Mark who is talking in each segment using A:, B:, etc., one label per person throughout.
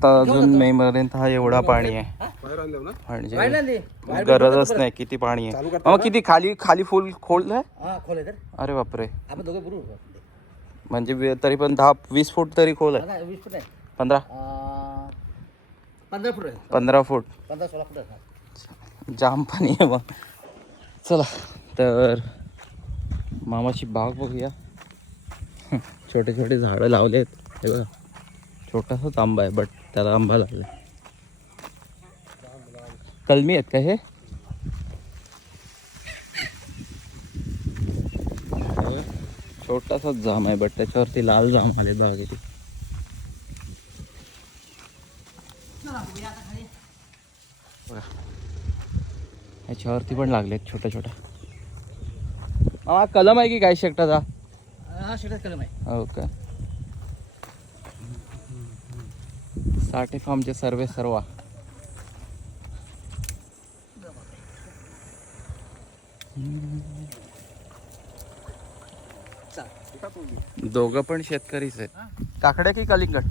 A: आता अजून मे पर्यंत हा एवढा पाणी आहे. म्हणजे गरजच नाही किती पाणी आहे. मग किती खाली खाली फुल खोल आहे?
B: हा खोल आहे तर.
A: अरे बापरे.
B: आपण दोघं बरोबर
A: म्हणजे वे- तरी पण दहा वीस फूट तरी खोल आहे.
B: आता वीस फूट आहे
A: पंधरा?
B: अं, पंधरा फूट आहे
A: पंधरा फूट.
B: पंधरा सोळा फूट आहे
A: जाम पाणी आहे मग चला तर मामाची बाग बघूया. छोटे छोटे झाडं लावले आहेत हे बघा. छोटासाच आंबा आहे बट त्याला आंबा लागला. कलमी आहेत का हे? छोटासाच जाम आहे बट त्याच्यावरती लाल जाम आले बघा ह्याच्यावरती पण लागलेत छोट्या छोट्या. हा कलम आहे की काय शेकटाचा?
B: हा शेतात कलम आहे.
A: हो साठे फार्मचे सर्वे सर्वा. दोघं पण शेतकरीच आहेत. काकड्या की कलिंगड?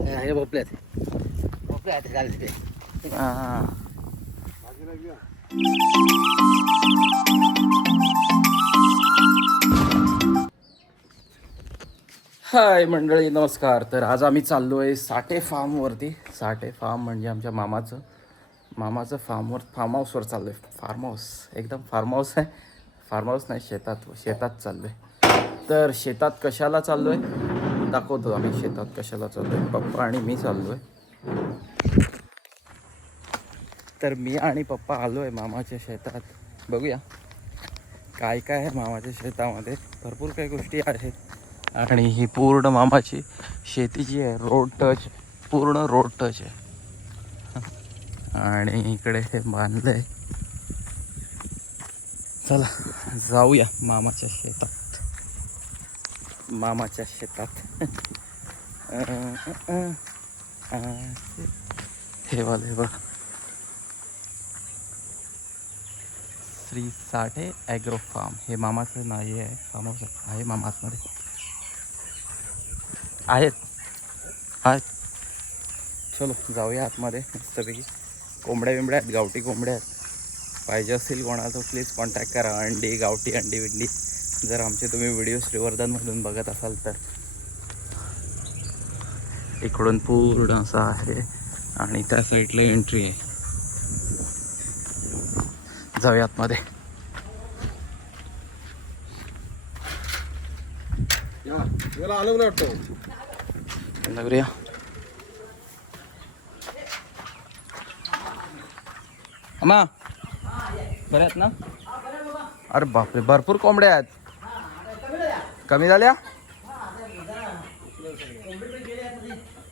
B: हे हे झाले तिथे
A: हा. हाय मंडळी नमस्कार. तर आज आम्ही चाललो आहे साठे फार्मवरती साठे फार्म म्हणजे आमच्या मामाचं. मामाचं फार्मवर फार्म हाऊसवर चाललो आहे फार्म हाऊस एकदम फार्म हाऊस आहे. फार्म हाऊस नाही शेतात शेतात चाललो आहे तर शेतात कशाला चाललो आहे दाखवतो आम्ही शेतात कशाला चाललो आहे पप्पा आणि मी चाललो आहे तर मी आणि पप्पा आलो आहे मामाच्या शेतात. बघूया. काय काय आहे मामाच्या शेतामध्ये? भरपूर काही गोष्टी आहेत. आणि ही पूर्ण मामाची शेती जी आहे रोड टच पूर्ण रोड टच आहे. आणि इकडे हे बांधलं आहे चला जाऊया मामाच्या शेतात. मामाच्या शेतात. हे वाले बघ. Shri Sathe Agro Farm. हे मामाचं नाही आहे फार्म हाऊस आहे मामासमध्ये आहेत. हा चलो जाऊया आतमध्ये मस्तपैकी. कोंबड्या बिंबड्या आहेत गावठी कोंबड्या आहेत. पाहिजे असतील कोणाला प्लीज कॉन्टॅक्ट करा. अंडी गावठी अंडी बिंडी. जर आमचे तुम्ही व्हिडिओ श्रीवर्धनमधून बघत असाल तर. इकडून पूर्ण असं आहे. आणि त्या साईडला एंट्री आहे. जाऊया आतमध्ये.
C: याला आलं ना वाटतं.
A: अम्मा बरे आहेत ना? अरे बापरे भरपूर कोंबड्या आहेत. कमी झाल्या?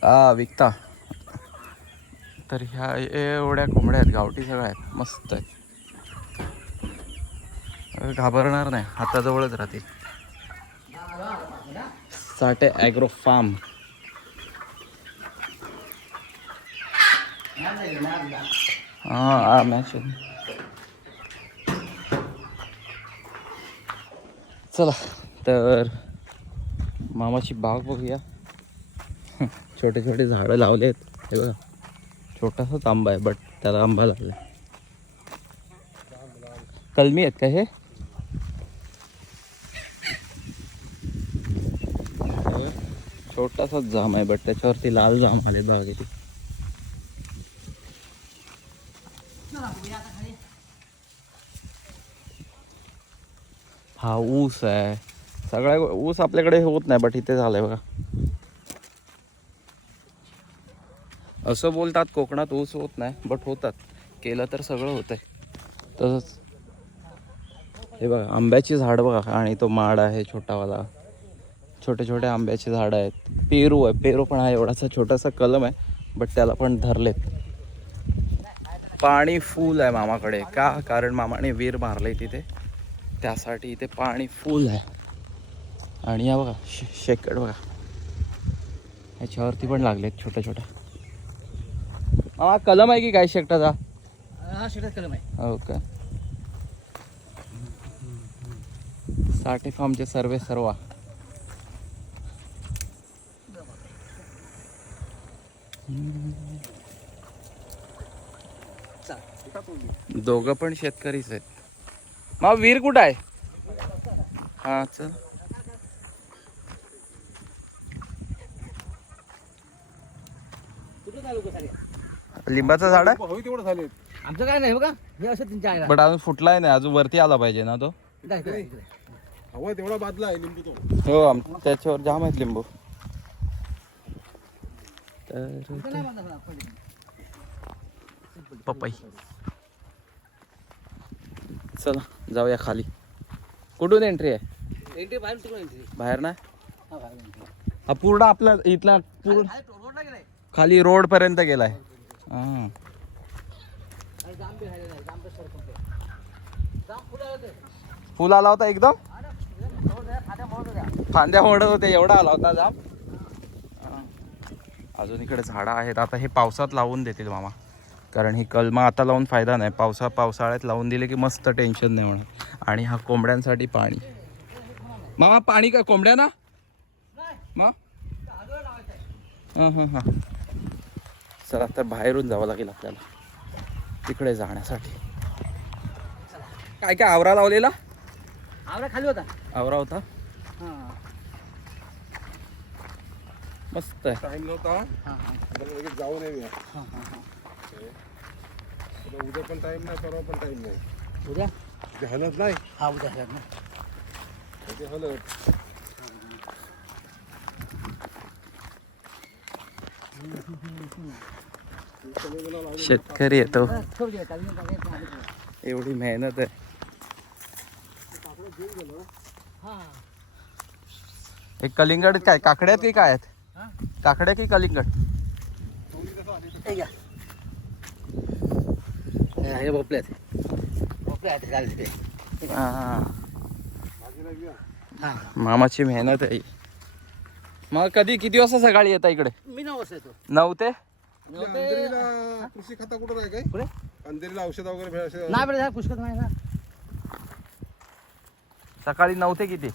A: हा विकता. तर ह्या एवढ्या कोंबड्या आहेत गावठी सगळ्या आहेत मस्त आहेत. घाबरणार नाही हाताजवळच राहतील. Sathe Agro Farm. हां मॅच चला तर मामाची बाग बघूया. छोटे छोटे झाडं लावले आहेत. हे बघा छोटासाच आंबा आहे बट त्याला आंबा लागला. कलमी आहेत का हे? छोटासाच जाम आहे बट त्याच्यावरती लाल जाम आले बघा किती हा ऊस आहे. सगळ्या ऊस आपल्याकडे होत नाही बट इथे झालंय बघा. असं बोलतात कोकणात ऊस होत नाही बट होतात. केलं तर सगळं होतंय. तसंच. हे बघा आंब्याची झाड बघा आणि तो माड आहे छोटावाला. छोटे छोटे आंब्याची झाडं आहेत. पेरू आहे. पेरू पण हा एवढासा छोटासा कलम आहे बट त्याला पण धरलेत. पाणी फुल आहे मामाकडे. का? कारण मामाने वीर मारले तिथे. त्यासाठी इथे पाणी फुल आहे. आणि या बघा शे शेकड बघा. ह्याच्यावरती पण लागलेत छोट्या छोट्या हा कलम आहे की काय शेकटाचा
B: हा कलम आहे.
A: हो का? साठे फार्मचे सर्वे सर्वा. दोघं पण शेतकरीच आहेत. मग वीर कुठं आहे? हा चल. लिंबाचं झाड आहे?
C: हवी तेवढं झाले.
B: आमचं काय नाही बघा हे असं तीन चार
A: बट अजून फुटलाय नाही अजून वरती आला पाहिजे ना तो?
C: हवा तेवढा बादला आहे लिंबू तो.
A: हो त्याच्यावर जाम आहेत लिंबू. पपई. चला जाऊया खाली. कुठून एंट्री आहे?
B: एंट्री बाहेर एंट्री
A: बाहेर ना?
B: हा
A: हा पूर्ण आपला इथला पूर्ण
B: खाली
A: रोड पर्यंत गेलाय. हा.
B: फुलं होते.
A: फुल आला होता एकदम? फांद्या मोडत होते एवढा आला होता जाम. अजून इकडे झाडं आहेत. आता हे पावसात लावून देतील मामा. कारण ही कलमा आता लावून फायदा नाही. पावसा पावसाळ्यात लावून दिले की मस्त टेन्शन नाही म्हणून. आणि हा कोंबड्यांसाठी पाणी. मामा पाणी काय कोंबड्या ना? मा? हां हां हां. चला तर बाहेरून जावं लागेल आपल्याला. तिकडे जाण्यासाठी. काय काय आवरा लावलेला?
B: आवडा खाली होता.
A: आवरा होता? मस्त आहे.
C: टाइम नव्हता.
B: हा हा.
C: आता लगेच जाऊन येऊया
B: हा हा हा.
C: उद्या पण टाइम नाही परवा पण टाइम नाही.
B: उद्या?
C: ते हलत नाही?
B: हा उद्या हलत ना
C: ते हलत.
A: शेतकरी येतो. एवढी मेहनत आहे.
B: हा.
A: एक कलिंगड काय काकड्यात की काय आहेत? काकड्या की कलिंगड?
B: हे
A: मामाची मेहनत आहे. मग कधी किती वाजता सकाळी येता इकडे?
B: मी नऊ वाजता येतो.
A: नऊ ते?
B: नऊ ते
C: अंधेरीला कृषी खाता कुठं आहे? काय
B: पुढे
C: अंधेरीला औषध वगैरे
B: नाही बरं पुष्कळ नाही ना.
A: सकाळी नऊ ते किती?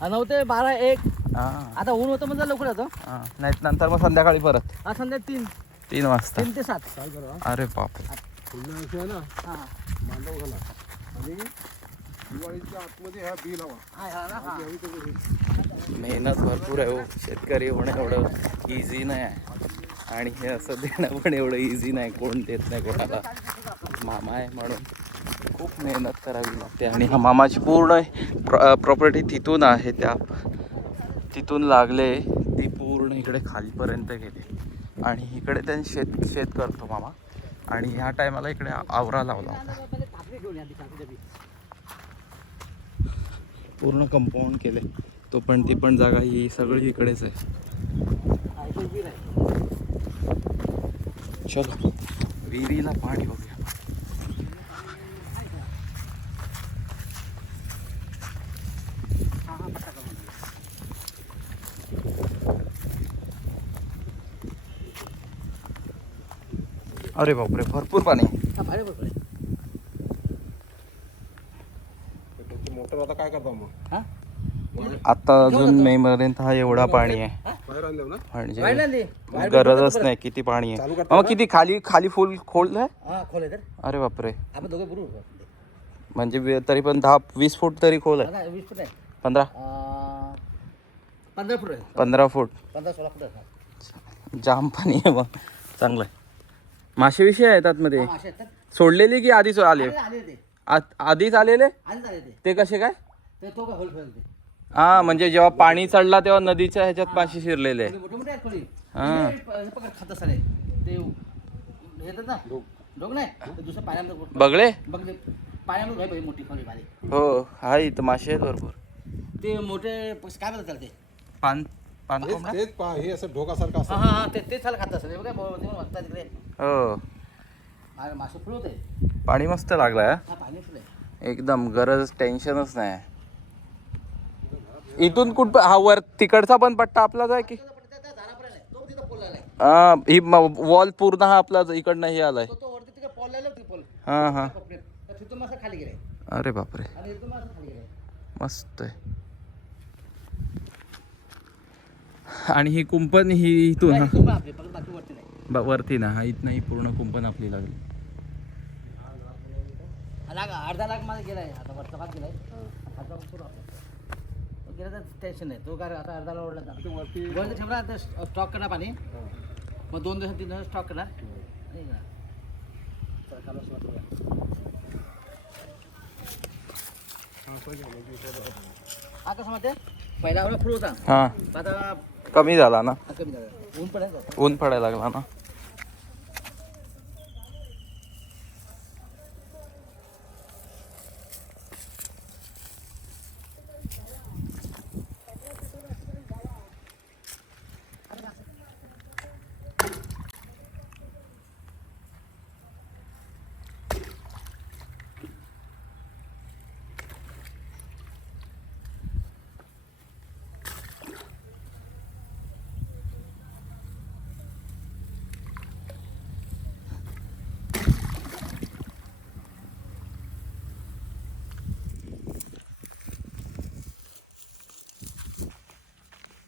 B: हा, नऊ ते बारा एक.
A: हा.
B: आता ऊन होतं म्हणजे लवकर येतो
A: हा. नाही नंतर मग संध्याकाळी परत.
B: संध्या तीन.
A: तीन वाजता.
B: तीन ते सात.
A: अरे बाप
C: पुन्हा औषध आहे ना
B: हा.
C: मांडव घाला. आणि दिवाळीच्या आतमध्ये ह्या
B: हा, हा हा.
A: मेहनत भरपूर आहे हो. शेतकरी होणं एवढं इझी नाही आहे. आणि हे असं देणं पण एवढं इझी नाही. कोण देत नाही कोणाला. मामा आहे म्हणून खूप मेहनत करावी लागते. आणि हा मामाची पूर्ण प्रॉपर्टी तिथून आहे त्या तिथून लागले ती पूर्ण इकडे खालीपर्यंत गेली. आणि इकडे त्यांनी शेत शेत करतो मामा. आणि ह्या टायमाला इकडे आवरा लावला होता. पूर्ण कंपाऊंड केले. तो पण ती पण जागा ही सगळी इकडेच आहे. चलो. विहिरीला पाणी बघ
B: हा, हा, पट्टा करून दे.
A: अरे बापरे भरपूर पाणी.
B: हा,
C: मोटर आता काय करता मग?
B: हा?
A: आता अजून मे पर्यंत हा एवढा पाणी आहे.
C: बाहेर आणलं ना?
A: म्हणजे गरजच नाही किती पाणी आहे. मग किती? खाली खाली फुल खोल आहे?
B: हा खोल आहे तर.
A: अरे बापरे. म्हणजे तरी पण दहा वीस फूट तरी खोल आहे. पंधरा?
B: अं, पंधरा फूट आहे.
A: पंधरा फूट.
B: पंधरा सोळा फूट आहे.
A: जाम पाणी आहे मग चांगलं आहे. मासे विषय आहेत आतमध्ये.
B: मासे आहेत तर.
A: सोडलेले की आधीच आले
B: आले? आले ते
A: आत- आधीच आलेले?
B: आले ते
A: ते कसे काय?
B: ते तो काय होल फेल ते
A: हा म्हणजे जेव्हा पाणी चढला तेव्हा नदीच्या ह्याच्यात मासे शिरलेले. आहे.
B: थोडी मोठे मोठे आहेत खोली.
A: हा.
B: प- पकड खात असताना ते येतात ना? डोक नाही? ते दुसरं पाण्यामध्ये
A: बगळे?
B: बघ ते पाण्यामध्ये घ्याय पाहिजे मोठी खोली बारीक
A: हो हा इथं मासे आहेत भरपूर.
B: ते मोठे पक्ष काय बोलतात ते?
A: पान पान
C: तेच
A: कोंबडा?
C: तेच पहा हे असं ढोकासारखं
B: हा
C: असं
B: हा हा ते तेच चाल खात हे बघा बरोबर ते पण म्हणतात तिकडे
A: हो.
B: आणि मासे फुल होते
A: पाणी मस्त लागलाय हा.
B: पाणी फुल आहे
A: एकदम गरज टेन्शनच नाही. इथून कुठ हा वर तिकडचा पण पट्टा आपलाच आहे की?
B: तो तिथं पोल
A: हा ही वॉल पूर्ण हा आपला इकडनं हे आलाय.
B: तो तो वरती तिकडे पोल लागला ती पोल.
A: हा हा.
B: कपडे तर तिथून मासा खाली गेलाय.
A: अरे बापरे.
B: आणि इथून मासा खाली गेलाय.
A: मस्त आहे. आणि ही कुंपण ही इथून
B: नाही,
A: हा.
B: इथून पण आपली पण बाकी वरती नाही.
A: ब- वरती ना हा इथनंही पूर्ण कुंपण आपली लागली.
B: लाख अर्धा लाख माझा गेलाय आता वरचा भाग गेलाय. भाग पुरा आपला. तो गेला तर टेन्शन नाही. तो काय आता अर्धाला ओढला
C: ते
B: तर
C: वरती
B: वरती ठेवला तर स्टॉक करणार पाणी.
C: हा.
B: मग दोन दिवसात तीन दिवस स्टॉक करणार. नाही का? चला, कालवा सुरुवात करूया.
C: हा.
B: हा कसं माहिती पहिला फुल होता.
A: हा.
B: आता
A: कमी झाला ना?
B: कमी झाला. ऊन पडायचं
A: ऊन पडायला लागला ना?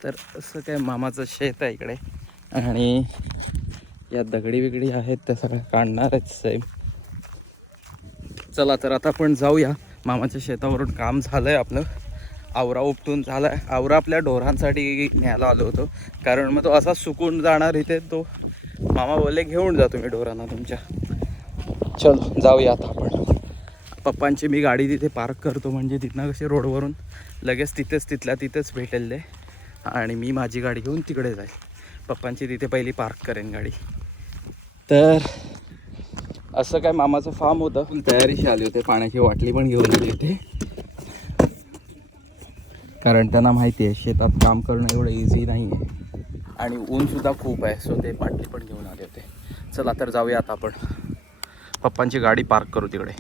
A: तर असं काय मामाचं शेत आहे इकडे. आणि या दगडी बिगडी आहेत त्या सगळ्या काढणारच साहेब. चला तर आता आपण जाऊया. मामाच्या शेतावरून काम झालं आहे आपलं. आवरा उपटून झाला आहे आवरा आपल्या ढोरांसाठी न्यायला आलो होतो. कारण मग तो असा सुकून जाणार इथे तो मामा बोलले घेऊन जा तुम्ही ढोरांना तुमच्या. चल जाऊया आता आपण. पप्पांची मी गाडी तिथे पार्क करतो म्हणजे तिथनं कशी रोडवरून लगेच तिथेच तिथल्या तिथेच भेटेल ते. आणि मी माझी गाडी घेऊन तिकडे जाईल. पप्पांची तिथे पहिली पार्क करेन गाडी. तर असं काय मामाचं फार्म होतं. फुल तयारीशी आली होते. पाण्याची बाटली पण घेऊन आली होते. कारण त्यांना माहिती आहे शेतात काम करणं एवढं इझी नाही आहे आणि ऊनसुद्धा खूप आहे सो ते बाटली पण घेऊन आले होते. चला तर जाऊया आता आपण. पप्पांची गाडी पार्क करू तिकडे.